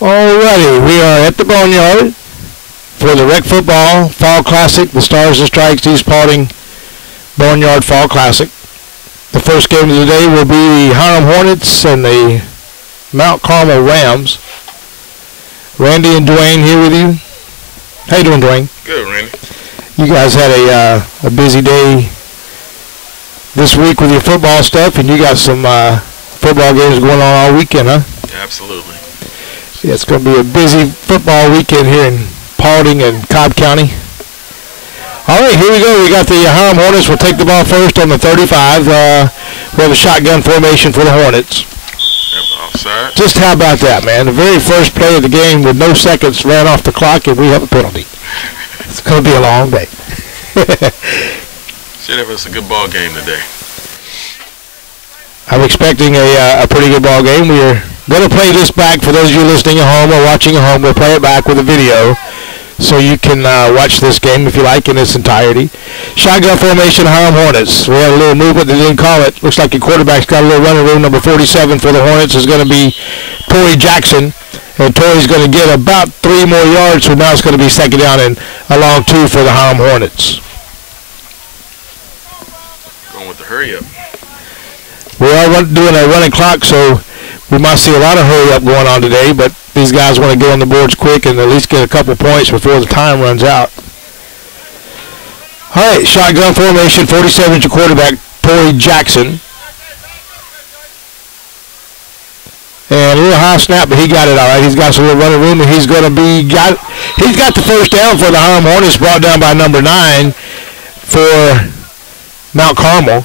Alrighty, we are at the Boneyard for the Rec Football Fall Classic, the Stars and Strikes East Paulding Boneyard Fall Classic. The first game of the day will be the Hiram Hornets and the Mount Carmel Rams. Randy and Dwayne here with you. How you doing, Dwayne? Good, Randy. You guys had a busy day this week with your football stuff, and you got some football games going on all weekend, huh? Absolutely. Yeah, it's going to be a busy football weekend here in Paulding and Cobb County. All right, here we go. We got the Hiram Hornets. We'll take the ball first on the 35. We have a shotgun formation for the Hornets. Offside. Just how about that, man? The very first play of the game with no seconds ran off the clock, and we have a penalty. It's going to be a long day. Should have us a good ball game today. I'm expecting a pretty good ball game. We're going to play this back for those of you listening at home or watching at home. We'll play it back with a video so you can watch this game if you like in its entirety. Shotgun formation, Hiram Hornets. We had a little movement. They didn't call it. Looks like the quarterback's got a little running room. Number 47 for the Hornets is going to be Torrey Jackson. And Torrey's going to get about 3 more yards, so now it's going to be second down and a long 2 for the Hiram Hornets. Going with the hurry up. We are doing a running clock, so we might see a lot of hurry up going on today, but these guys want to get on the boards quick and at least get a couple points before the time runs out. All right, shotgun formation, 47 is your quarterback, Torrey Jackson. And a little high snap, but he got it all right. He's got some little running room, and he's going to be he's got the first down for the Hiram Hornets, brought down by number 9 for Mount Carmel.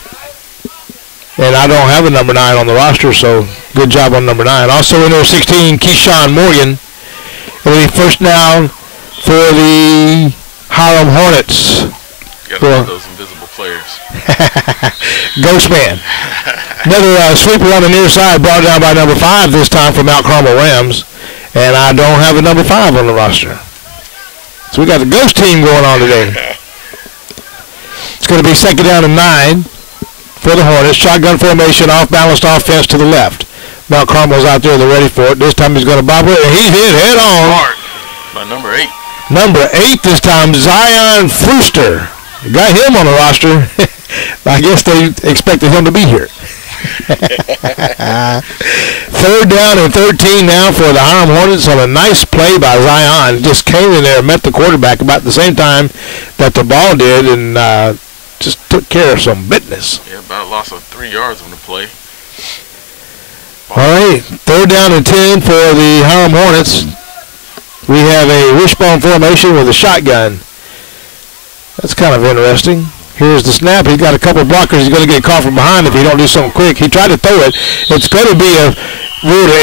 And I don't have a number 9 on the roster, so good job on number 9. Also in number 16, Keyshawn Morgan. It'll be first down for the Hiram Hornets. You gotta love those invisible players. Ghost Man. Another sweeper on the near side, brought down by number 5 this time for Mount Carmel Rams. And I don't have a number 5 on the roster. So we got the ghost team going on today. It's going to be second down and 9 for the Hornets. Shotgun formation, off-balanced offense to the left. Mount Carmel's out there. They're ready for it. This time he's going to bobble it, and he's hit head on. Hard by number 8. Number 8 this time, Zion Frooster. Got him on the roster. I guess they expected him to be here. Third down and 13 now for the Hiram Hornets on a nice play by Zion. Just came in there and met the quarterback about the same time that the ball did, and just took care of some business. Yeah, about a loss of 3 yards on the play. All right, third down and 10 for the Hiram Hornets. We have a wishbone formation with a shotgun. That's kind of interesting. Here's the snap. He's got a couple of blockers. He's going to get caught from behind if he don't do something quick. He tried to throw it. It's going to be a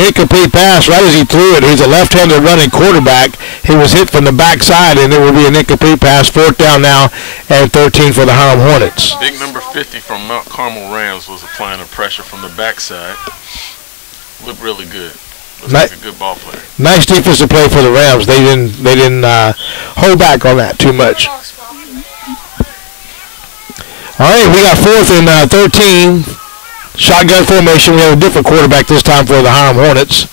incomplete pass right as he threw it. He's a left-handed running quarterback. He was hit from the backside, and it will be an incomplete pass. Fourth down now and 13 for the Hiram Hornets. Big number 50 from Mount Carmel Rams was applying the pressure from the backside. Looked really good. Looks like a good ball player. Nice defensive play for the Rams. They didn't hold back on that too much. All right, we got fourth and 13. Shotgun formation. We have a different quarterback this time for the Hiram Hornets.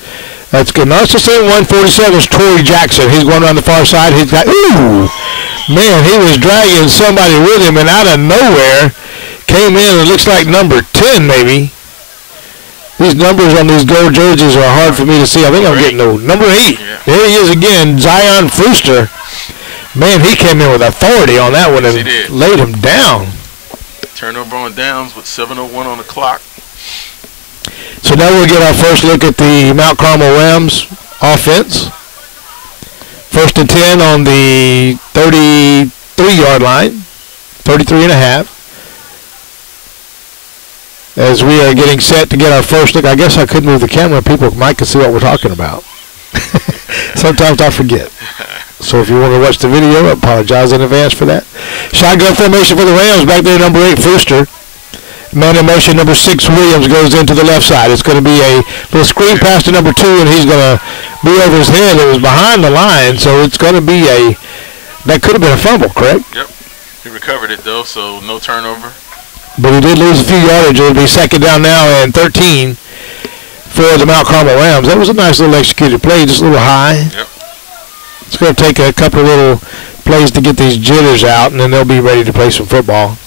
That's good. No, it's the same one. 47 is Torrey Jackson. He's going around the far side. He's got, man, he was dragging somebody with him, and out of nowhere came in, and it looks like number 10 maybe. These numbers on these gold jerseys are hard for me to see. I think I'm getting old. Number 8. Yeah. There he is again, Zion Frooster. Man, he came in with authority on that one and laid him down. Turnover on downs with 7:01 on the clock. So now we'll get our first look at the Mount Carmel Rams offense. First and 10 on the 33-yard line, 33 and a half. As we are getting set to get our first look, I guess I could move the camera. People might can see what we're talking about. Sometimes I forget. So if you want to watch the video, I apologize in advance for that. Shotgun formation for the Rams. Back there, number 8, Frooster. Man in motion, number 6, Williams, goes into the left side. It's going to be a little screen pass to number 2, and he's going to be over his head. It was behind the line, so it's going to be that could have been a fumble, correct? Yep. He recovered it, though, so no turnover. But he did lose a few yardage. It'll be second down now and 13 for the Mount Carmel Rams. That was a nice little executed play, just a little high. Yep. It's going to take a couple of little plays to get these jitters out, and then they'll be ready to play some football.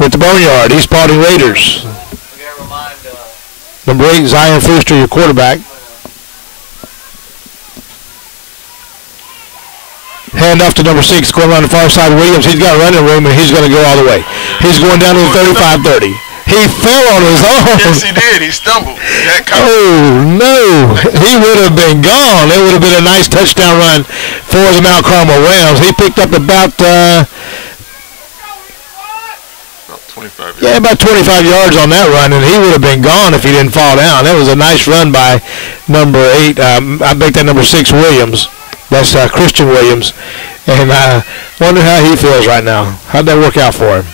With the Boneyard, East Spalding Raiders. Number 8, Zion Fuster, your quarterback. Hand off to number 6, going around the far side. Williams, he's got running room, and he's going to go all the way. He's going down to the 35-30. He fell on his own. Yes, he did. He stumbled. Oh, no. He would have been gone. It would have been a nice touchdown run for the Mount Carmel Rams. He picked up about 25 yards. Yeah, about 25 yards on that run, and he would have been gone if he didn't fall down. That was a nice run by number 8. I bet that number 6, Williams. That's Christian Williams. And I wonder how he feels right now. How'd that work out for him?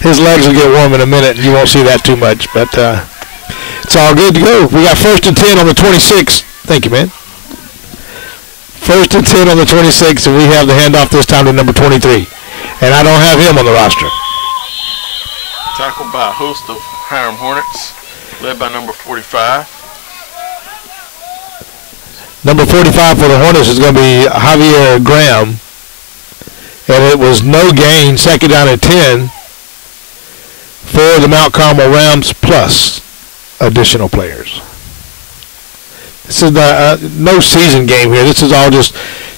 His legs will get warm in a minute, and you won't see that too much. But it's all good to go. We got 1st and 10 on the 26. Thank you, man. 1st and 10 on the 26, and we have the handoff this time to number 23. And I don't have him on the roster. Tackled by a host of Hiram Hornets, led by number 45. Number 45 for the Hornets is going to be Javier Graham. And it was no gain, 2nd down and 10 for the Mount Carmel Rams plus additional players. This is no season game here. This is all just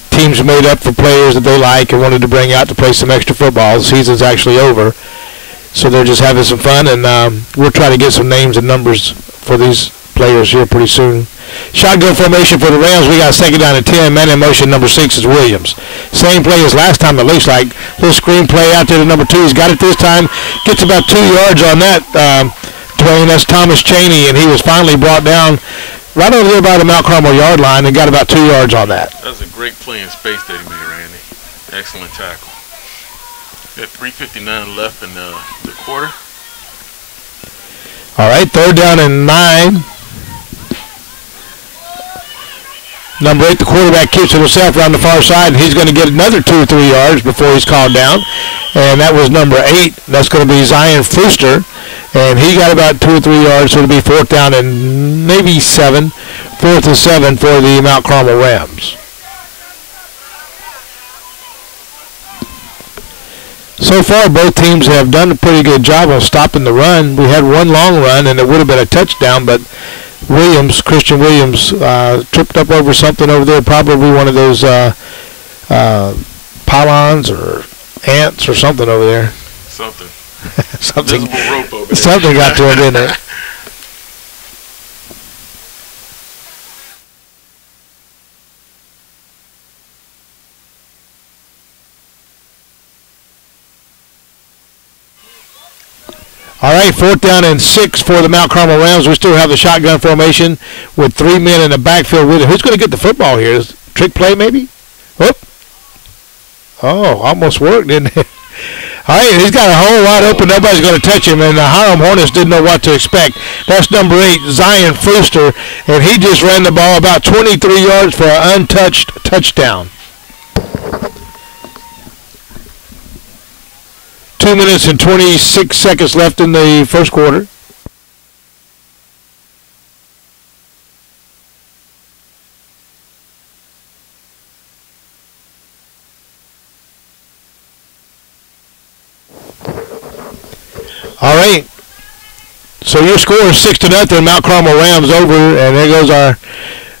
teams made up for players that they like and wanted to bring out to play some extra football. The season's actually over, so they're just having some fun, and we'll try to get some names and numbers for these players here pretty soon. Shotgun formation for the Rams. We got 2nd down and 10. Man in motion, number 6 is Williams. Same play as last time, it looks like. Little screen play out there to number 2. He's got it this time. Gets about 2 yards on that, Dwayne. That's Thomas Chaney, and he was finally brought down right over there by the Mount Carmel yard line and got about 2 yards on that. That was a great play in space that he made, Randy. Excellent tackle. Got 3:59 left in the quarter. All right, 3rd down and 9. Number 8, the quarterback, keeps it himself around the far side, and he's going to get another 2 or 3 yards before he's called down. And that was number 8. That's going to be Zion Fuster. And he got about 2 or 3 yards, so it'll be 4th down and maybe 7. 4th and 7 for the Mount Carmel Rams. So far, both teams have done a pretty good job on stopping the run. We had one long run, and it would have been a touchdown, but Christian Williams, tripped up over something over there, probably one of those pylons or ants or something over there. Something. Something. Invisible rope over there. Something got to him, didn't it? All right, 4th down and 6 for the Mount Carmel Rams. We still have the shotgun formation with 3 men in the backfield with it. Who's going to get the football here? Trick play, maybe? Whoop. Oh, almost worked, didn't it? All right, he's got a hole wide open. Nobody's going to touch him, and the Hiram Hornets didn't know what to expect. That's number 8, Zion Fuster, and he just ran the ball about 23 yards for an untouched touchdown. 2 minutes and 26 seconds left in the first quarter. All right. So your score is 6-0. Mount Carmel Rams over, and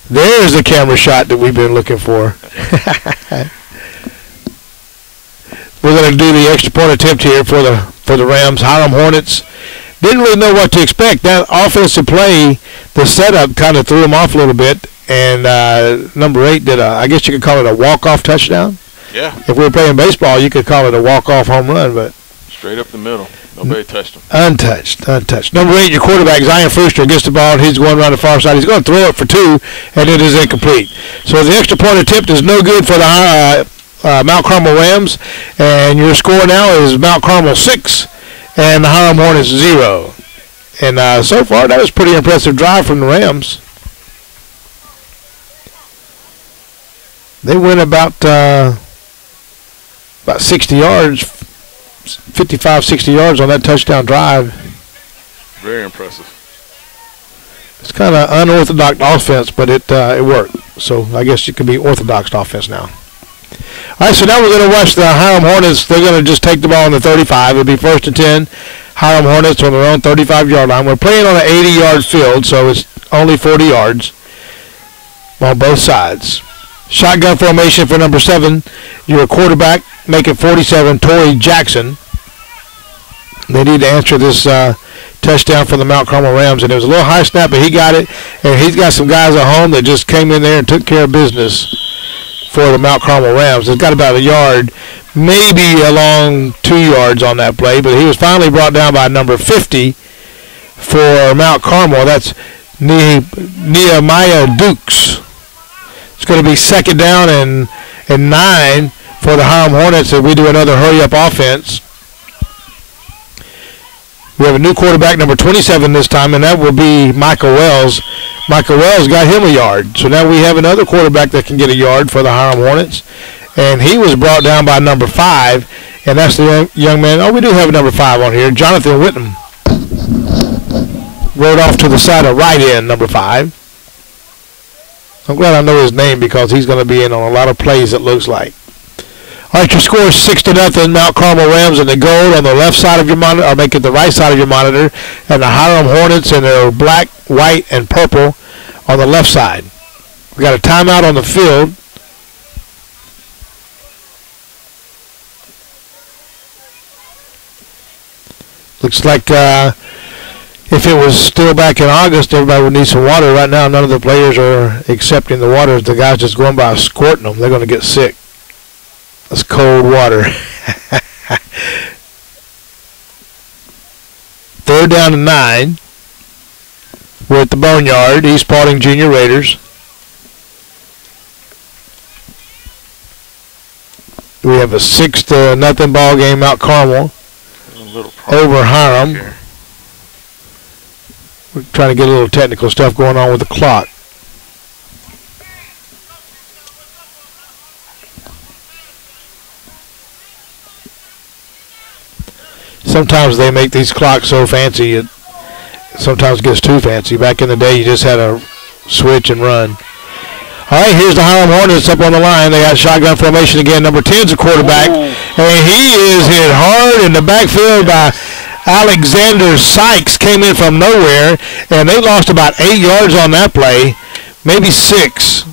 there's the camera shot that we've been looking for. We're going to do the extra point attempt here for the Rams. Hiram Hornets didn't really know what to expect. That offensive play, the setup kind of threw them off a little bit. And number 8 did I guess you could call it a walk-off touchdown. Yeah. If we were playing baseball, you could call it a walk-off home run. But straight up the middle. Nobody touched him. Untouched. Number 8, your quarterback, Zion Fuster, gets the ball, and he's going around the far side. He's going to throw it for 2, and it is incomplete. So the extra point attempt is no good for the Mount Carmel Rams, and your score now is Mount Carmel 6 and the Hiram Hornets 0. And so far, that was a pretty impressive drive from the Rams. They went about 60 yards 55, 60 yards on that touchdown drive. Very impressive. It's kind of unorthodox offense, but it worked. So I guess it could be orthodox offense now. All right, so now we're going to watch the Hiram Hornets. They're going to just take the ball on the 35. It'll be 1st and 10. Hiram Hornets on their own 35-yard line. We're playing on an 80-yard field, so it's only 40 yards on both sides. Shotgun formation for number 7. Your quarterback, make it 47, Torrey Jackson. They need to answer this touchdown for the Mount Carmel Rams, and it was a little high snap, but he got it, and he's got some guys at home that just came in there and took care of business for the Mount Carmel Rams. It's got about a yard, maybe along 2 yards on that play, but he was finally brought down by number 50 for Mount Carmel. That's Nehemiah Dukes. It's going to be 2nd down and 9 for the Hiram Hornets if we do another hurry-up offense. We have a new quarterback, number 27 this time, and that will be Michael Wells. Michael Wells got him a yard. So now we have another quarterback that can get a yard for the Hiram Hornets. And he was brought down by number 5, and that's the young man. Oh, we do have a number 5 on here, Jonathan Whittam. Rode off to the side of right end, number 5. I'm glad I know his name because he's going to be in on a lot of plays, it looks like. All right, your score is 6-0. Mount Carmel Rams in the gold on the left side of your monitor, or make it the right side of your monitor, and the Hiram Hornets in their black, white, and purple on the left side. We got a timeout on the field. Looks like if it was still back in August, everybody would need some water. Right now, none of the players are accepting the water. The guys just going by squirting them. They're going to get sick. That's cold water. 3rd down and 9. We're at the Boneyard, East Paulding Junior Raiders. We have a 6-0 ball game, Mount Carmel over Hiram. We're trying to get a little technical stuff going on with the clock. Sometimes they make these clocks so fancy, it sometimes gets too fancy. Back in the day, you just had to switch and run. All right, here's the Hiram Hornets up on the line. They got shotgun formation again. Number 10's a quarterback, and he is hit hard in the backfield by Alexander Sykes. Came in from nowhere, and they lost about 8 yards on that play, maybe 6.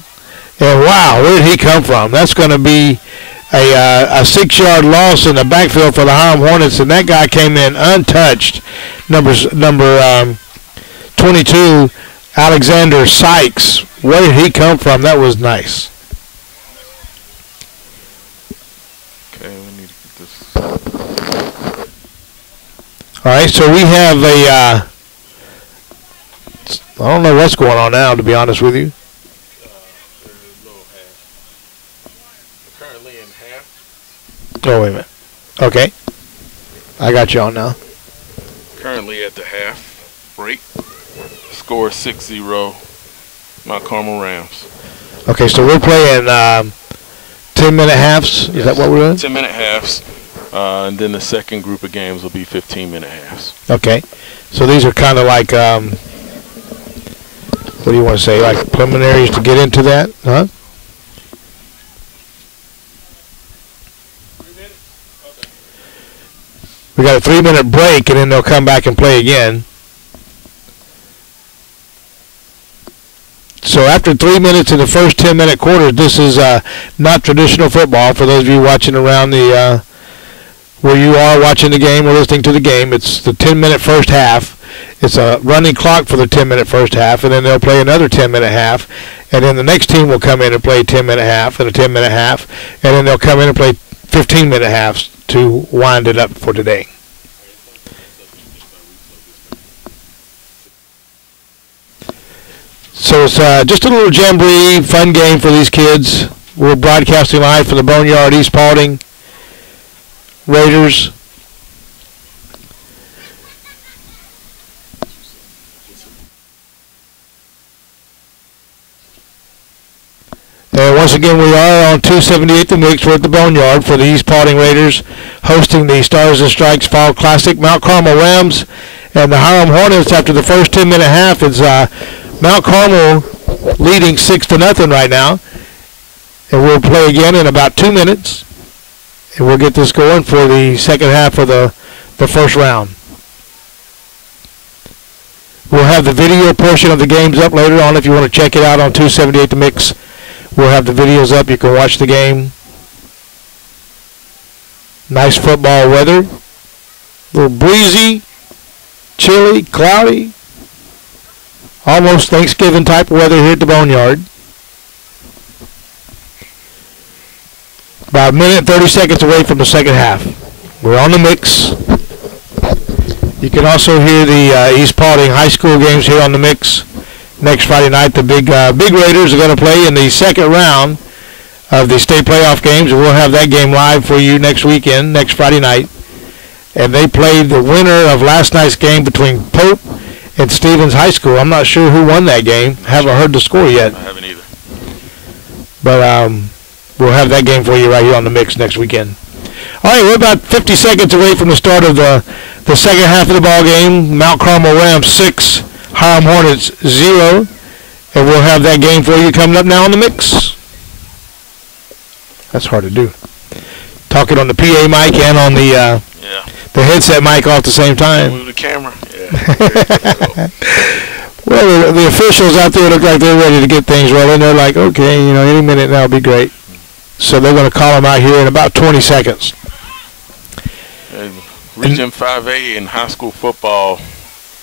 And wow, where did he come from? That's going to be a 6-yard loss in the backfield for the Hiram Hornets, and that guy came in untouched. Number 22, Alexander Sykes. Where did he come from? That was nice. Okay, we need to get this. All right, so we have a I don't know what's going on now, to be honest with you. Oh, wait a minute. Okay. I got you on now. Currently at the half break. Score 6-0. Mount Carmel Rams. Okay, so we're playing 10-minute halves. Is that what we're doing? 10-minute halves. And then the second group of games will be 15-minute halves. Okay. So these are kind of like, what do you want to say, like preliminaries to get into that? Huh? We got a 3-minute break, and then they'll come back and play again. So after 3 minutes in the first 10-minute quarter, this is not traditional football. For those of you watching around the where you are watching the game or listening to the game, it's the 10-minute first half. It's a running clock for the 10-minute first half, and then they'll play another 10-minute half, and then the next team will come in and play a 10-minute half and a 10-minute half, and then they'll come in and play 15-minute halves to wind it up for today. So it's just a little jamboree, fun game for these kids. We're broadcasting live from the Boneyard, East Paulding Raiders. And once again, we are on 278 The Mix. We're at the Boneyard for the East Paulding Raiders, hosting the Stars and Strikes Fall Classic. Mount Carmel Rams and the Hiram Hornets. After the first 10-minute half, it's Mount Carmel leading 6-0 right now. And we'll play again in about 2 minutes. And we'll get this going for the second half of the first round. We'll have the video portion of the games up later on if you want to check it out on 278 The Mix. We'll have the videos up. You can watch the game. Nice football weather. A little breezy, chilly, cloudy. Almost Thanksgiving type of weather here at the Boneyard. About a minute and 30 seconds away from the second half. We're on the mix. You can also hear the East Paulding High School games here on the mix. Next Friday night, the big Raiders are going to play in the second round of the state playoff games, and we'll have that game live for you next weekend, next Friday night. And they played the winner of last night's game between Pope and Stevens High School. I'm not sure who won that game. Haven't heard the score yet. I haven't either. But we'll have that game for you right here on the mix next weekend. All right, we're about 50 seconds away from the start of the second half of the ball game. Mount Carmel Rams 6. Hiram Hornets 0, and we'll have that game for you coming up now on the mix. That's hard to do. Talking on the PA mic and on the headset mic all at the same time. Move the camera. Yeah. Well, the officials out there look like they're ready to get things rolling. They're like, okay, any minute now will be great. So they're going to call them out here in about 20 seconds. Region 5A in high school football.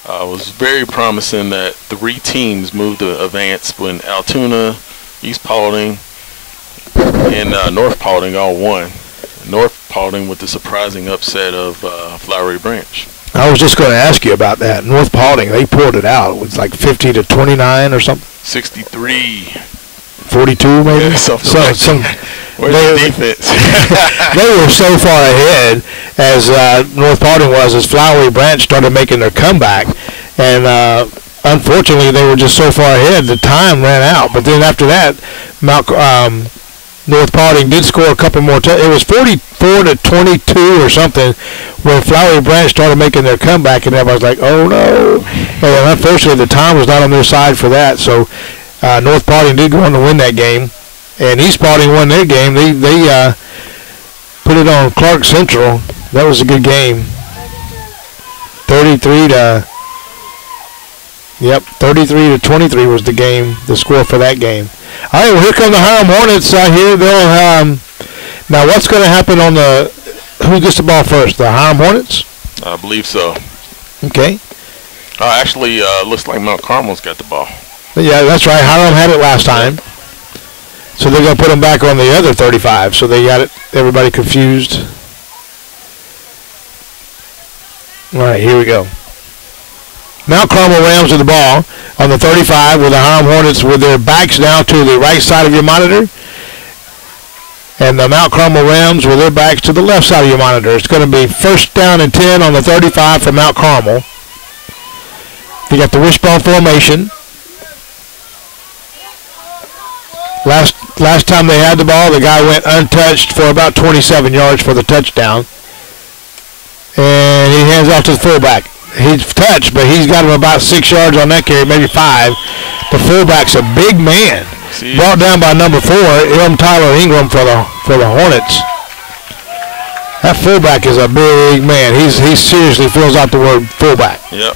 Was very promising that 3 teams moved to advance when Altoona, East Paulding, and North Paulding all won. North Paulding with the surprising upset of Flowery Branch. I was just going to ask you about that. North Paulding, they pulled it out. It was like 50-29 or something. 63-42 maybe? Yeah, something Where's the defense? They were so far ahead as North Paulding was as Flowery Branch started making their comeback. And unfortunately, they were just so far ahead, the time ran out. But then after that, North Paulding did score a couple more times. It was 44-22 or something when Flowery Branch started making their comeback, and everybody was like, oh, no. And unfortunately, the time was not on their side for that. So North Paulding did go on to win that game. And East Paulding won their game. They put it on Clark Central. That was a good game. 33-23 was the game, the score for that game. All right, well, here come the Hiram Hornets here. They'll now what's going to happen on who gets the ball first? The Hiram Hornets? I believe so. Okay. Actually, looks like Mount Carmel's got the ball. Yeah, that's right. Hiram had it last time. So they're going to put them back on the other 35. So they got everybody confused. All right, here we go. Mount Carmel Rams with the ball on the 35 with the Hiram Hornets with their backs now to the right side of your monitor. And the Mount Carmel Rams with their backs to the left side of your monitor. It's going to be 1st down and 10 on the 35 for Mount Carmel. You got the wishbone formation. Last time they had the ball, the guy went untouched for about 27 yards for the touchdown. And he hands off to the fullback. He's touched, but he's got him about 6 yards on that carry, maybe 5. The fullback's a big man. Brought down by number 4, Tyler Ingram for the Hornets. That fullback is a big man. He seriously fills out the word fullback. Yep.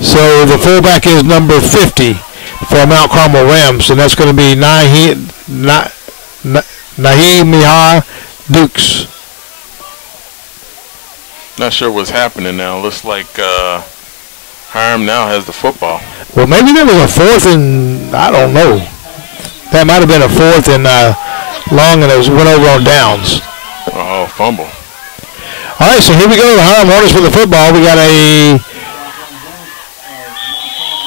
So the fullback is number 50 for Mount Carmel Rams, and that's going to be Nahimiha Dukes. Not sure what's happening now. Looks like Hiram now has the football. Well, maybe there was a 4th and I don't know. That might have been a 4th and long, and it went over on downs. Oh, fumble. All right, so here we go. The Hiram Hornets with the football. We got a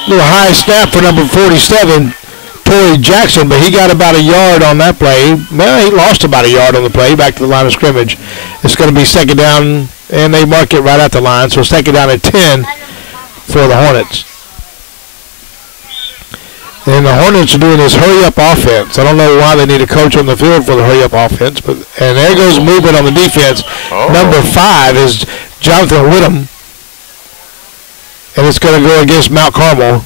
little high snap for number 47, Torrey Jackson, but he got about a yard on that play. Well, he lost about a yard on the play back to the line of scrimmage. It's going to be 2nd down, and they mark it right at the line. So 2nd down and 10 for the Hornets. And the Hornets are doing this hurry-up offense. I don't know why they need a coach on the field for the hurry-up offense, but and there goes movement on the defense. Number 5 is Jonathan Whittam, and it's going to go against Mount Carmel.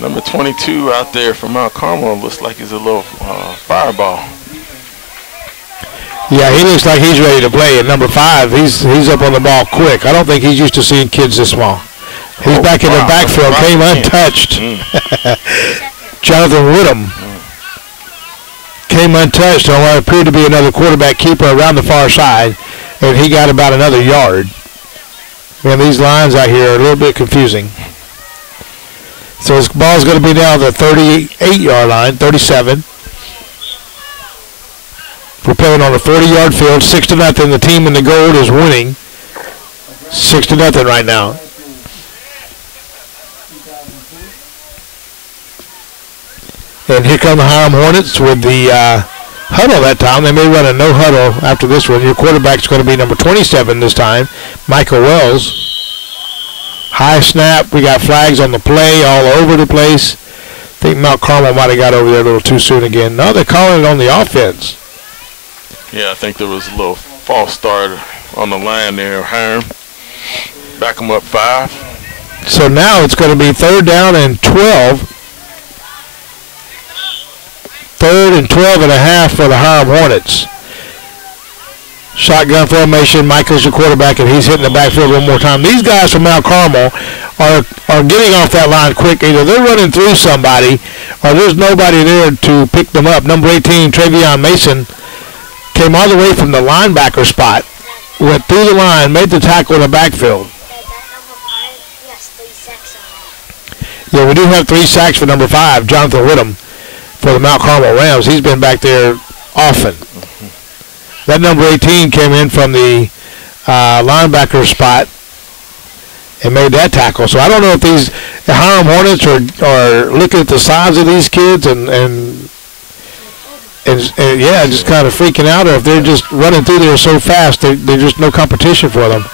Number 22 out there for Mount Carmel looks like he's a little fireball. Yeah, he looks like he's ready to play. At number 5, he's up on the ball quick. I don't think he's used to seeing kids this small. He's back in the backfield, came untouched. Jonathan Whittam came untouched on what appeared to be another quarterback keeper around the far side, and he got about another yard. Man, these lines out here are a little bit confusing. So his ball's going to be down the 38-yard line, 37. We're playing on a 40-yard field, 6-0. The team in the gold is winning, 6-0 right now. And here come the Hiram Hornets with the huddle that time. They may run a no huddle after this one. Your quarterback's going to be number 27 this time, Michael Wells. High snap. We got flags on the play all over the place. I think Mount Carmel might have got over there a little too soon again. No, they're calling it on the offense. Yeah, I think there was a little false start on the line there, Hiram. Back them up 5. So now it's going to be 3rd down and 12. 3rd and 12 and a half for the Hiram Hornets. Shotgun formation. Michael's your quarterback, and he's hitting the backfield one more time. These guys from Mount Carmel are getting off that line quick. Either they're running through somebody, or there's nobody there to pick them up. Number 18, Travion Mason, came all the way from the linebacker spot, went through the line, made the tackle in the backfield. Yeah, we do have 3 sacks for number 5, Jonathan Whittam, for the Mount Carmel Rams. He's been back there often. That number 18 came in from the linebacker spot and made that tackle. So I don't know if these Hiram Hornets are looking at the size of these kids and yeah, just kind of freaking out, or if they're just running through there so fast, there's just no competition for them.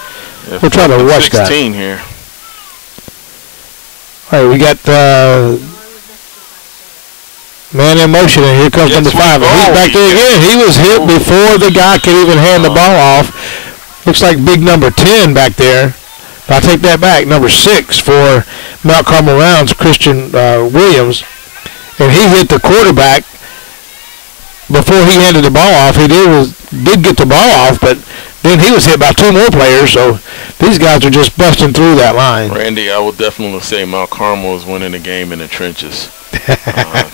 Yeah, we'll try to watch 16 that. Here. All right, we got man in motion, and here comes number 5. And he's back there again. He was hit before the guy could even hand the ball off. Looks like big number 10 back there. But I'll take that back. Number 6 for Mount Carmel Rounds, Christian Williams. And he hit the quarterback before he handed the ball off. He did get the ball off, but then he was hit by 2 more players. So these guys are just busting through that line. Randy, I would definitely say Mount Carmel is winning the game in the trenches.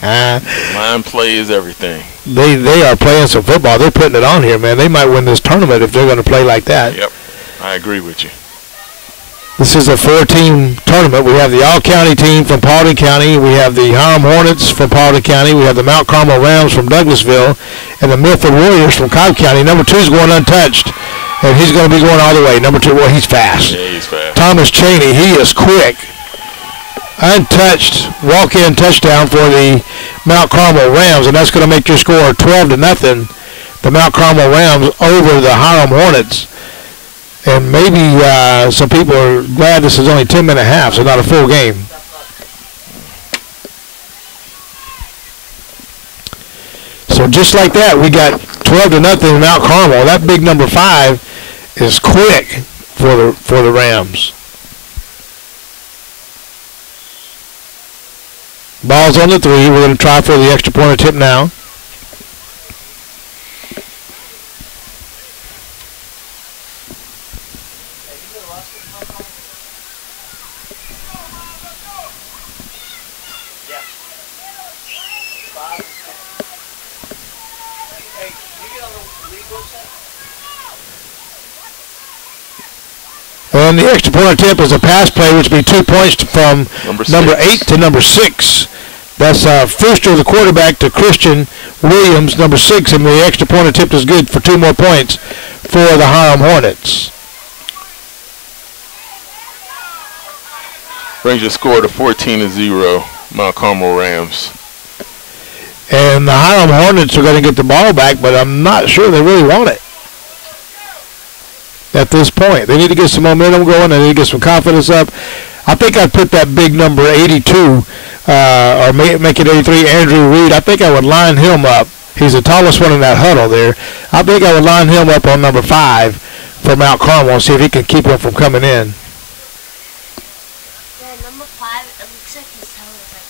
Line play is everything. They are playing some football. They're putting it on here, man. They might win this tournament if they're going to play like that. Yep, I agree with you. This is a 4-team tournament. We have the all-county team from Paulding County. We have the Hiram Hornets from Paulding County. We have the Mount Carmel Rams from Douglasville, and the Milford Warriors from Cobb County. Number 2 is going untouched, and he's going to be going all the way. Number 2, well, he's fast. Yeah, he's fast. Thomas Cheney, he is quick. Untouched walk-in touchdown for the Mount Carmel Rams, and that's going to make your score 12-0. The Mount Carmel Rams over the Hiram Hornets. And maybe some people are glad this is only 10-minute half, so not a full game. So just like that, we got 12-0 Mount Carmel. That big number 5 is quick for the Rams. Ball's on the 3. We're going to try for the extra point attempt now. And the extra point attempt is a pass play, which would be 2 points from number 8 to number 6. That's Fuster, the quarterback, to Christian Williams, number 6, and the extra point attempt is good for 2 more points for the Hiram Hornets. Brings your score to 14-0, Mount Carmel Rams. And the Hiram Hornets are going to get the ball back, but I'm not sure they really want it at this point. They need to get some momentum going. They need to get some confidence up. I think I'd put that big number 82, or make it 83, Andrew Reed. I think I would line him up. He's the tallest one in that huddle there. I think I would line him up on number 5 for Mount Carmel and see if he can keep him from coming in. Yeah, number 5, it looks like his helmet like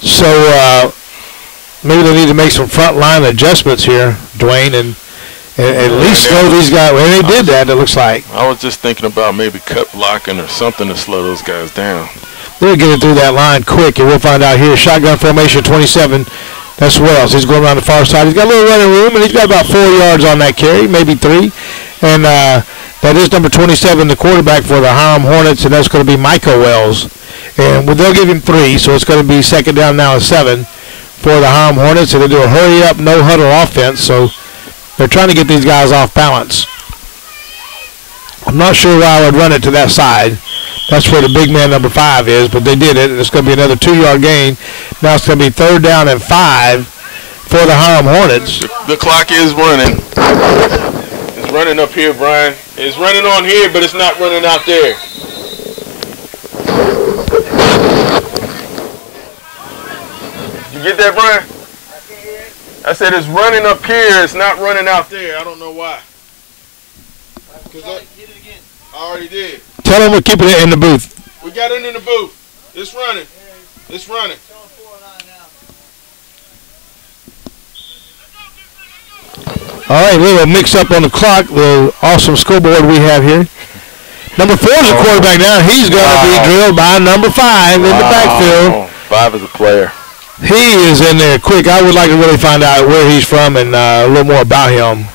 this. So maybe they need to make some front line adjustments here, Dwayne, and at least slow these guys. Well, they did that, it looks like. I was just thinking about maybe cut blocking or something to slow those guys down. They're getting through that line quick, and we'll find out here. Shotgun formation 27. That's Wells. He's going around the far side. He's got a little running room, and he's got about 4 yards on that carry, maybe 3. And that is number 27, the quarterback for the Hiram Hornets, and that's going to be Micah Wells. And they'll give him 3, so it's going to be second down now and 7 for the Hiram Hornets. And they do a hurry-up, no-huddle offense, so they're trying to get these guys off balance. I'm not sure why I would run it to that side. That's where the big man number 5 is, but they did it. It's going to be another 2-yard gain. Now it's going to be third down and 5 for the Hiram Hornets. The clock is running. It's running up here, Brian. It's running on here, but it's not running out there. You get that, Brian? I said it's running up here. It's not running out there. I don't know why. I already did. Tell them we're keeping it in the booth. We got it in the booth. It's running. It's running. All right, little mix-up on the clock. The awesome scoreboard we have here. Number 4 is the quarterback now. He's going to be drilled by number 5 in the backfield. 5 is a player. He is in there quick. I would like to really find out where he's from and a little more about him.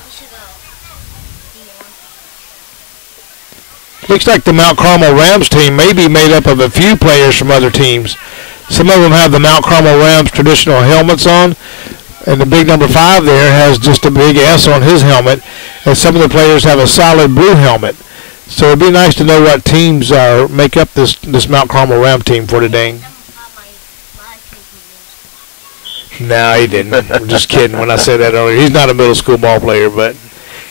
Looks like the Mount Carmel Rams team may be made up of a few players from other teams. Some of them have the Mount Carmel Rams traditional helmets on, and the big number 5 there has just a big S on his helmet, and some of the players have a solid blue helmet. So it'd be nice to know what teams make up this Mount Carmel Ram team for today. No, he didn't. I'm just kidding when I said that earlier. He's not a middle school ball player, but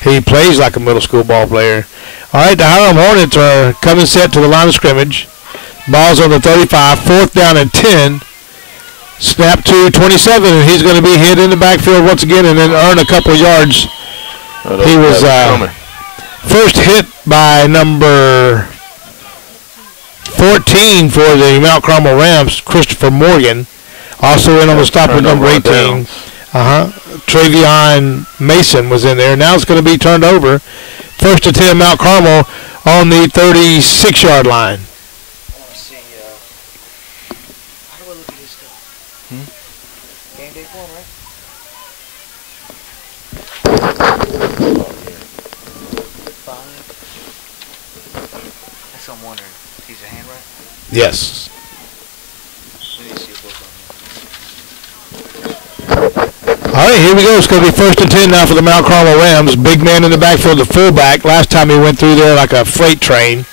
he plays like a middle school ball player. All right, the Hiram Hornets are coming set to the line of scrimmage. Ball's on the 35, 4th down and 10. Snap to 27, and he's going to be hit in the backfield once again and then earn a couple of yards. He was first hit by number 14 for the Mount Carmel Rams, Christopher Morgan. Also in on the stop with number 18. Travion Mason was in there. Now it's going to be turned over. First and 10, Mount Carmel on the 36-yard line. I want to see, how do I look at this stuff? Game day form, right? That's what I'm wondering. He's a hand, right? Yes. We need to see a book on All right, here we go. It's going to be first and 10 now for the Mount Carmel Rams. Big man in the backfield, the fullback. Last time he went through there like a freight train.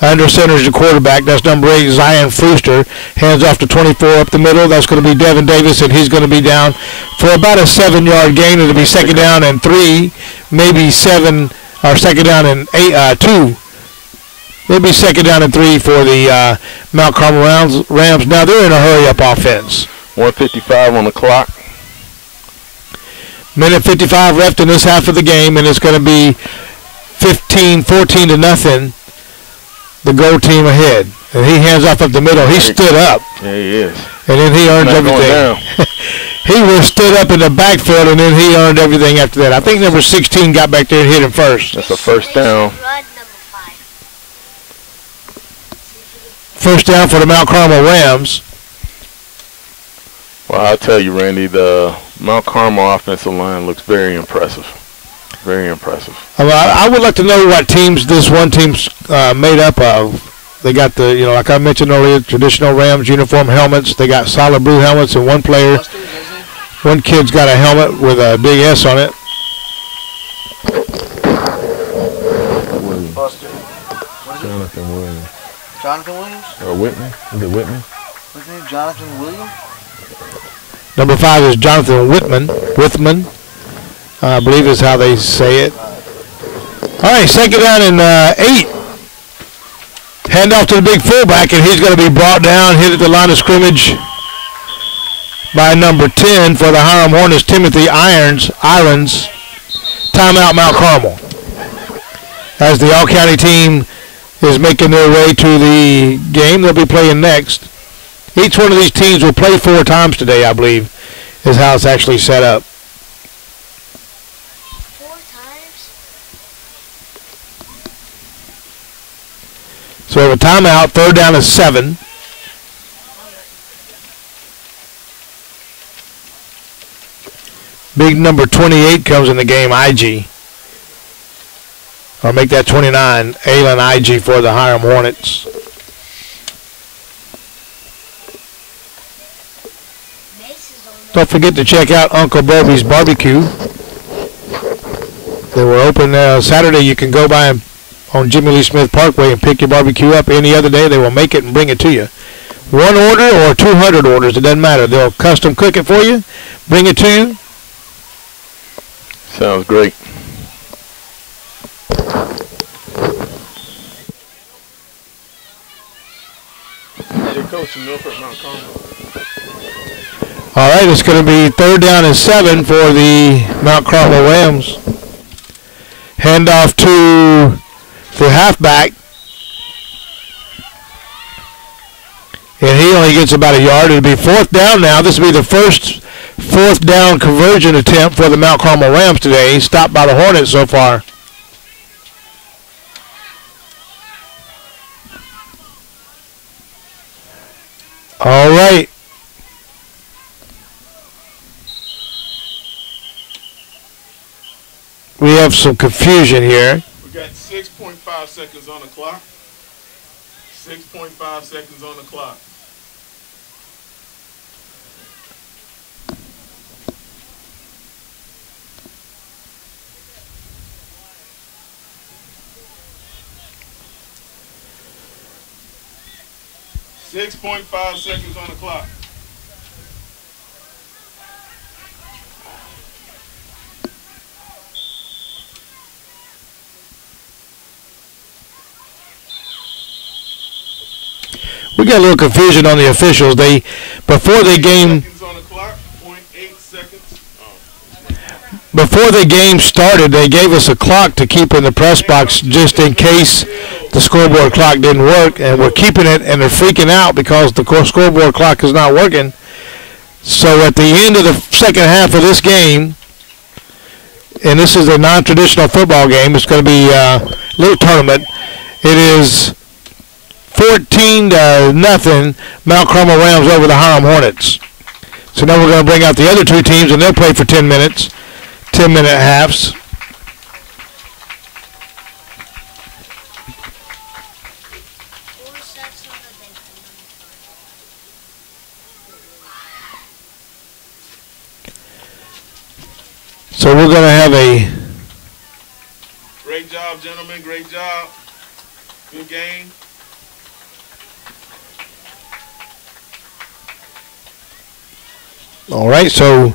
Under center is the quarterback. That's number 8, Zion Frooster. Hands off to 24 up the middle. That's going to be Devin Davis, and he's going to be down for about a 7-yard gain. It'll be second down and 3, maybe 7, or second down and 2. It'll be second down and 3 for the Mount Carmel Rams. Now they're in a hurry-up offense. 1:55 on the clock. Minute 55 left in this half of the game, and it's going to be 14 to nothing. The goal team ahead, and he hands off up the middle. He stood up. Yeah, he is. And then he earned everything. He was stood up in the backfield, and then he earned everything after that. I think number 16 got back there and hit him first. That's a first down. First down for the Mount Carmel Rams. Well, I'll tell you, Randy, the Mount Carmel offensive line looks very impressive. Very impressive. I would like to know what teams this one team's made up of. They got the, like I mentioned earlier, traditional Rams uniform helmets. They got solid blue helmets, and one player, one kid's got a helmet with a big S on it. Buster. What is Jonathan Williams. Jonathan Williams? Or Whitney? Is it Whitney? What's his name? Jonathan Williams? Number 5 is Jonathan Whitman. I believe is how they say it. All right, second down and 8 Hand off to the big fullback, and he's going to be brought down, hit at the line of scrimmage by number 10 for the Hiram Hornets, Timothy Irons. Timeout, Mount Carmel. As the all-county team is making their way to the game they'll be playing next. Each one of these teams will play 4 times today, I believe, is how it's actually set up. 4 times? So we have a timeout, 3rd down and 7. Big number 28 comes in the game, IG. Or make that 29, Aylin IG for the Hiram Hornets. Don't forget to check out Uncle Bobby's Barbecue. They were open Saturday. You can go by on Jimmy Lee Smith Parkway and pick your barbecue up. Any other day, they will make it and bring it to you. 1 order or 200 orders, it doesn't matter. They'll custom cook it for you, bring it to you. Sounds great. Your coach from Milford, Mount Carmel. All right, it's going to be 3rd down and 7 for the Mount Carmel Rams. Hand off to the halfback. And he only gets about a yard. It'll be 4th down now. This will be the first 4th down conversion attempt for the Mount Carmel Rams today. Stopped by the Hornets so far. All right. We have some confusion here. We got 6.5 seconds on the clock. 6.5 seconds on the clock. .5 seconds on the clock. We got a little confusion on the officials. Before the game started, they gave us a clock to keep in the press box just in case the scoreboard clock didn't work, and we're keeping it, and they're freaking out because the scoreboard clock is not working. So at the end of the second half of this game, and this is a non-traditional football game, it's going to be a little tournament. It is 14-0 Mount Carmel Rams over the Hiram Hornets. So now we're going to bring out the other 2 teams, and they'll play for 10 minutes, 10-minute halves. So we're going to have a... Great job, gentlemen. Great job. Good game. All right, so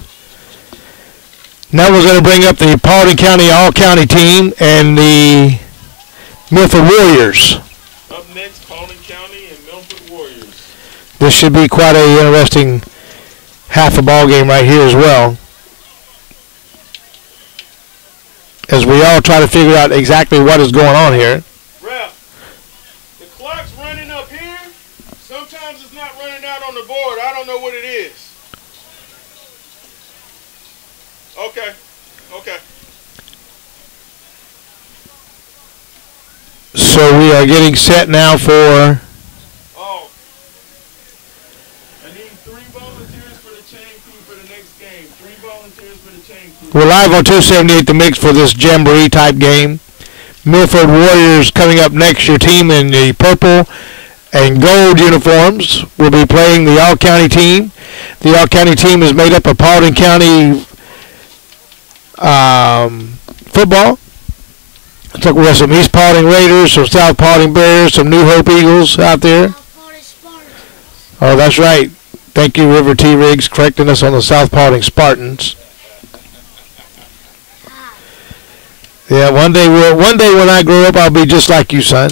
now we're going to bring up the Paulding County All-County team and the Milford Warriors. Up next, Paulding County and Milford Warriors. This should be quite an interesting half a ball game right here as well, as we all try to figure out exactly what is going on here. Ref, the clock's running up here. Sometimes it's not running out on the board. I don't know what it is. Okay. Okay. So we are getting set now for... Oh. I need 3 volunteers for the chain crew for the next game. 3 volunteers for the chain crew. We're live on 278 The Mix for this Jamboree type game. Milford Warriors coming up next. Your team in the purple and gold uniforms will be playing the All-County team. The All-County team is made up of Paulding County football. Looks like we have some East Paulding Raiders, some South Paulding Bears, some New Hope Eagles out there. Oh, that's right. Thank you, River T. Riggs, correcting us on the South Paulding Spartans. Yeah, one day when I grow up, I'll be just like you, son.